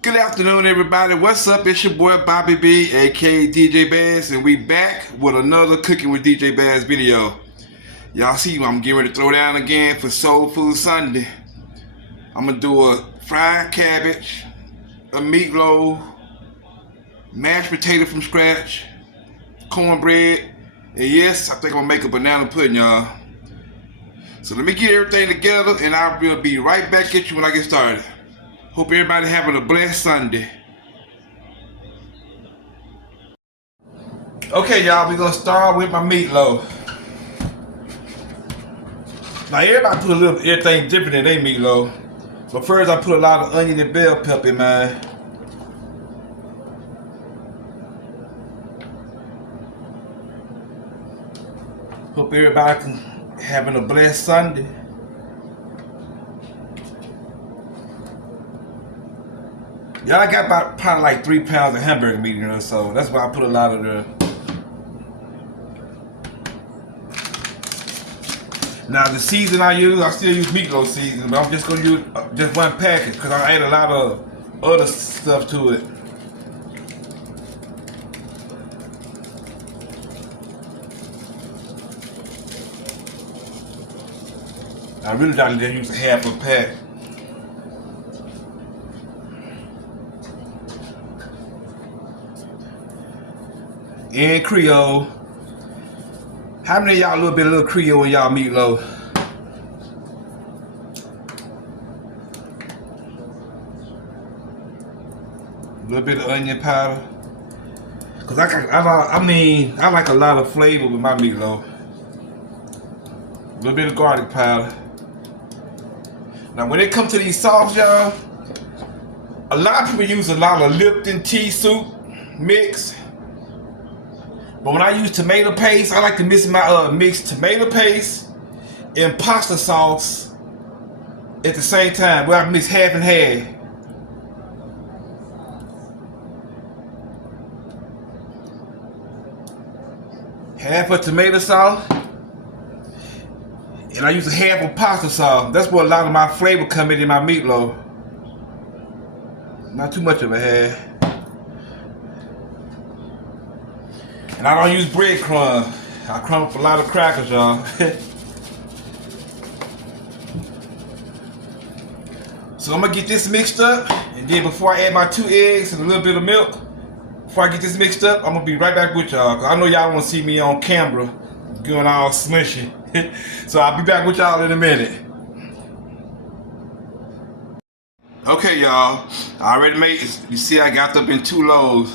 Good afternoon, everybody. What's up? It's your boy Bobby B, aka DJ Bazze, and we back with another Cooking with DJ Bazze video. Y'all see, I'm getting ready to throw down again for Soul Food Sunday. I'm gonna do a fried cabbage, a meatloaf, mashed potato from scratch, cornbread, and yes, I think I'm gonna make a banana pudding, y'all. So let me get everything together, and I will be right back at you when I get started. Hope everybody having a blessed Sunday. Okay, y'all, we're gonna start with my meatloaf. Now, everybody put a little everything different in their meatloaf. But first, I put a lot of onion and bell pepper in mine. Hope everybody can having a blessed Sunday. Yeah, I got about probably like 3 pounds of hamburger meat in there, so that's why I put a lot of the. Now the season I use, I still use meatloaf season, but I'm just gonna use just one package because I add a lot of other stuff to it. I really don't just use a half a pack. And Creole. How many of y'all a little Creole in y'all meatloaf? A little bit of onion powder. Cause I like a lot of flavor with my meatloaf. A little bit of garlic powder. Now when it comes to these sauces, y'all, a lot of people use a lot of Lipton tea soup mix. But when I use tomato paste, I like to mix tomato paste and pasta sauce at the same time. Where I mix half and half. Half of tomato sauce, and I use a half of pasta sauce. That's where a lot of my flavor come in my meatloaf. Not too much of a half. And I don't use breadcrumbs. I crumb up a lot of crackers, y'all. So I'm gonna get this mixed up, and then before I add my 2 eggs and a little bit of milk, before I get this mixed up, I'm gonna be right back with y'all. Cause I know y'all wanna see me on camera going all smushy. So I'll be back with y'all in a minute. Okay, y'all. I already made this. You see I got up in 2 loaves.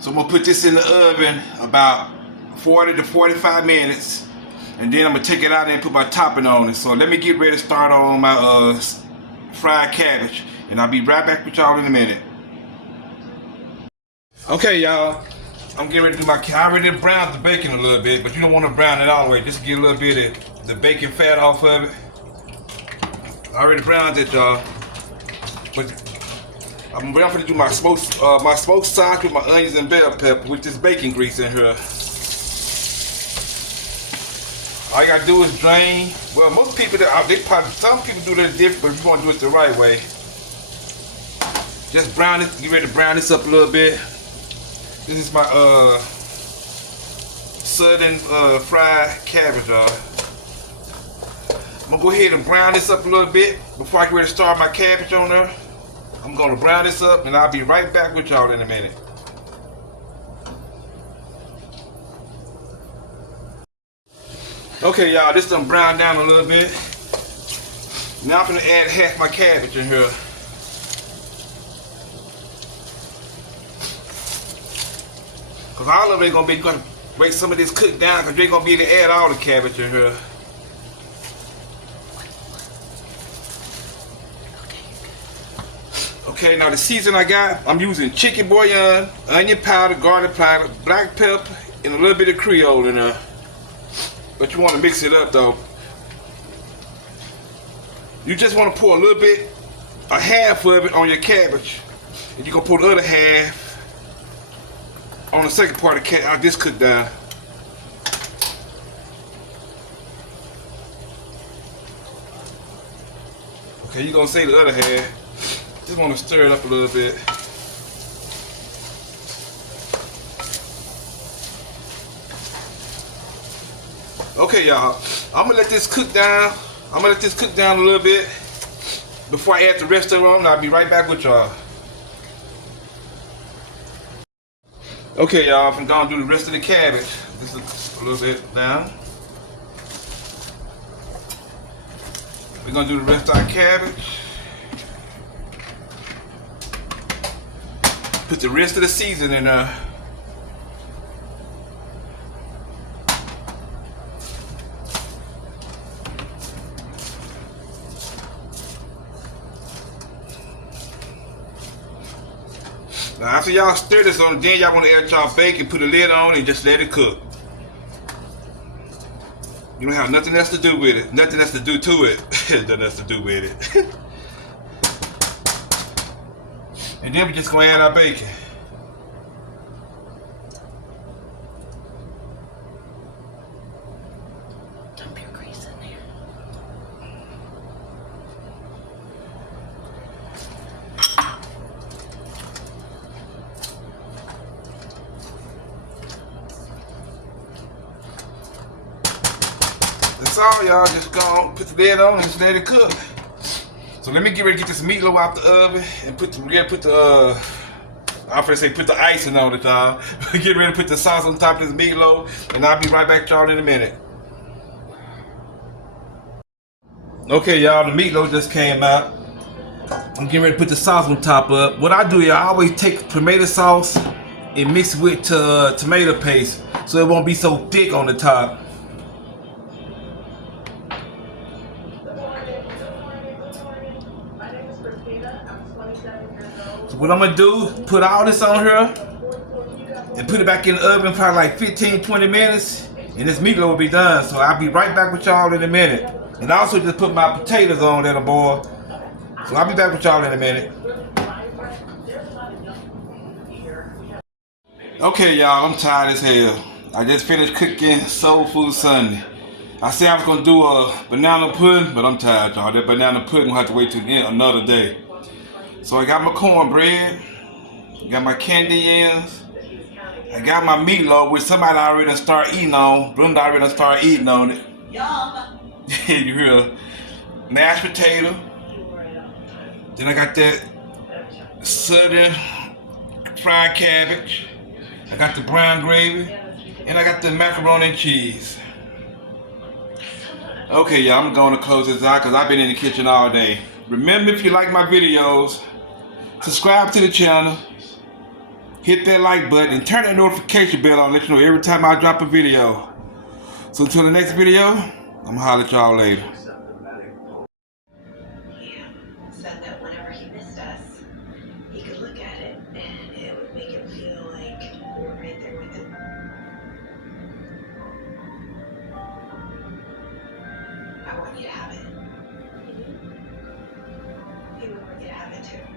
So I'm gonna put this in the oven about 40 to 45 minutes, and then I'm gonna take it out and put my topping on it. So let me get ready to start on my fried cabbage, and I'll be right back with y'all in a minute. Okay, y'all, I'm getting ready to do my. I already browned the bacon a little bit, but you don't want to brown it all the way. Just get a little bit of the bacon fat off of it. I already browned it, y'all. But I'm ready to do my smoked sauce with my onions and bell pepper with this bacon grease in here. All you gotta do is drain. Well, most people, some people do that different, but you want to do it the right way. Just brown it. Get ready to brown this up a little bit. This is my southern fried cabbage, y'all. I'm gonna go ahead and brown this up a little bit before I get ready to start my cabbage on there. I'm gonna brown this up, and I'll be right back with y'all in a minute. Okay, y'all, this done browned down a little bit. Now I'm gonna add half my cabbage in here. Cause all of it ain't gonna be, you gotta break some of this cook down, cause you ain't gonna be able to add all the cabbage in here. Okay, now the season I got, I'm using chicken bouillon, onion powder, garlic powder, black pepper, and a little bit of Creole in there. But you want to mix it up though. You just want to pour a little bit, a half of it on your cabbage, and you're gonna pour the other half on the second part of this cooked down. Okay, you're gonna say the other half. Just want to stir it up a little bit. Okay, y'all. I'm gonna let this cook down. I'm gonna let this cook down a little bit before I add the rest of them. And I'll be right back with y'all. Okay, y'all. I'm gonna do the rest of the cabbage. Just a little bit down. We're gonna do the rest of our cabbage. Put the rest of the seasoning in there. Now after y'all stir this on, then y'all want to add y'all bacon, put a lid on, and just let it cook. You don't have nothing else to do with it. Nothing else to do to it. Nothing else to do with it. And then we're just gonna add our bacon. Dump your grease in there. That's all, y'all. Just go put the lid on and just let it cook. So let me get ready to get this meatloaf out the oven and put the icing on it, y'all. Get ready to put the sauce on top of this meatloaf, and I'll be right back, y'all, in a minute. Okay, y'all, the meatloaf just came out. I'm getting ready to put the sauce on top of it. What I do, y'all, I always take tomato sauce and mix it with tomato paste so it won't be so thick on the top. So what I'm gonna do, put all this on here and put it back in the oven probably like 15-20 minutes, and this meatloaf will be done. So I'll be right back with y'all in a minute. And I also just put my potatoes on that'll boil. So I'll be back with y'all in a minute. Okay, y'all, I'm tired as hell. I just finished cooking Soul Food Sunday. I said I was gonna do a banana pudding, but I'm tired, y'all. That banana pudding will have to wait till another day. So I got my cornbread, got my candy yams, I got my meatloaf, which somebody already done start eating on. Brenda already done start eating on it. Yum! You hear? Mashed potato. Then I got that southern fried cabbage. I got the brown gravy. And I got the macaroni and cheese. Okay, y'all, I'm going to close this out because I've been in the kitchen all day. Remember, if you like my videos, subscribe to the channel, hit that like button, and turn that notification bell on to let you know every time I drop a video. So until the next video, I'm going to holler at y'all later. Yeah, said that whenever he missed us, he could look at it and it would make him feel like we were right there with him. I want you to have it. He would want you to have it too.